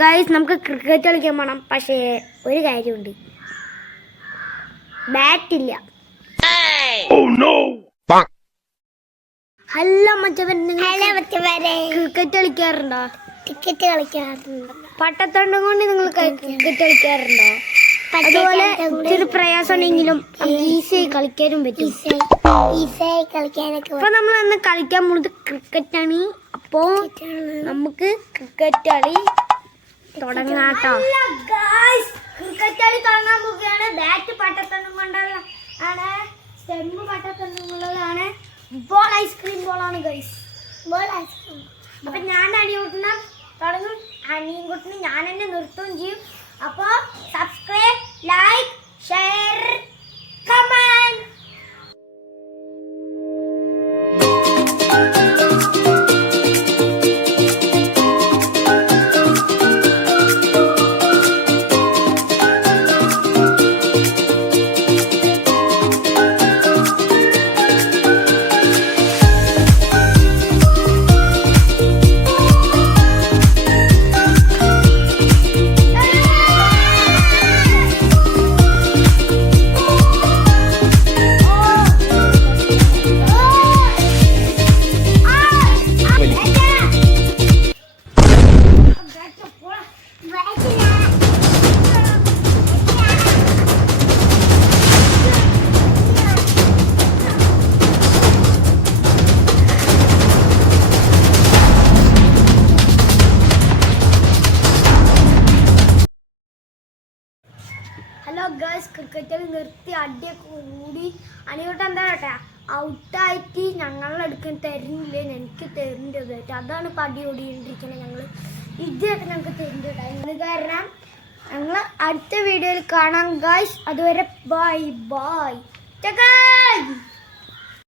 Guys നമുക്ക് cricket കളിക്കാൻ പോണം. പക്ഷേ ഒരു കാര്യമുണ്ട്, ബാറ്റില്ല. ഹലോ മച്ചവരെ, ക്രിക്കറ്റ് കളിക്കാറുണ്ടോ? ക്രിക്കറ്റ് കളിക്കാറുണ്ട്. പട്ടത്തണ്ടും കൊണ്ട് നിങ്ങൾ ക്രിക്കറ്റ് കളിക്കാറുണ്ടോ? അതുപോലെ ഇച്ചിരി പ്രയാസമുണ്ടെങ്കിലും ഈസിയായി കളിക്കാനും പറ്റും. ഈസിയായി കളിക്കാനൊക്കെ. അപ്പൊ നമ്മൾ അന്ന് കളിക്കാൻ പോകുന്നത് ക്രിക്കറ്റാണ്. അപ്പോ നമുക്ക് ക്രിക്കറ്റ് കളി തുടങ്ങാട്ടോ. ക്രിക്കറ്റ് കളി തുടങ്ങാൻ പോവുകയാണ്. ബാറ്റ് പട്ടത്തണ്ടും കൊണ്ടുള്ള ആണ്, സ്റ്റെമ്പ് പട്ടത്തണ്ടും കൊണ്ടുള്ളതാണ്. ബോൾ ഐസ്ക്രീം ബോളാണ് ഗൈസ്. Ball ice cream. അപ്പൊ ഞാൻ അണിയൂട്ടിന തുടങ്ങും. അണിയൂട്ടിന് ഞാൻ തന്നെ നിർത്തുകയും ചെയ്യും. അപ്പോൾ subscribe, like, share, comment. Hello girls, ക്രിക്കറ്റിൽ നിർത്തി അടിയൊക്കെ കൂടി. അണിയോട്ട് എന്താ കേട്ടാ, ഔട്ടായിട്ട് ഞങ്ങളുടെ അടുക്കാൻ തരുന്നില്ലേ, എനിക്ക് തരുന്നത് അതാണ് ഇപ്പം അടി ഓടിക്കൊണ്ടിരിക്കുന്നത്. ഞങ്ങൾ ഇതൊക്കെ ഞങ്ങൾക്ക് തരുന്നുണ്ട്. അത് കാരണം ഞങ്ങൾ അടുത്ത വീഡിയോയിൽ കാണാം ഗേൾസ്. അതുവരെ ബൈ ബൈ.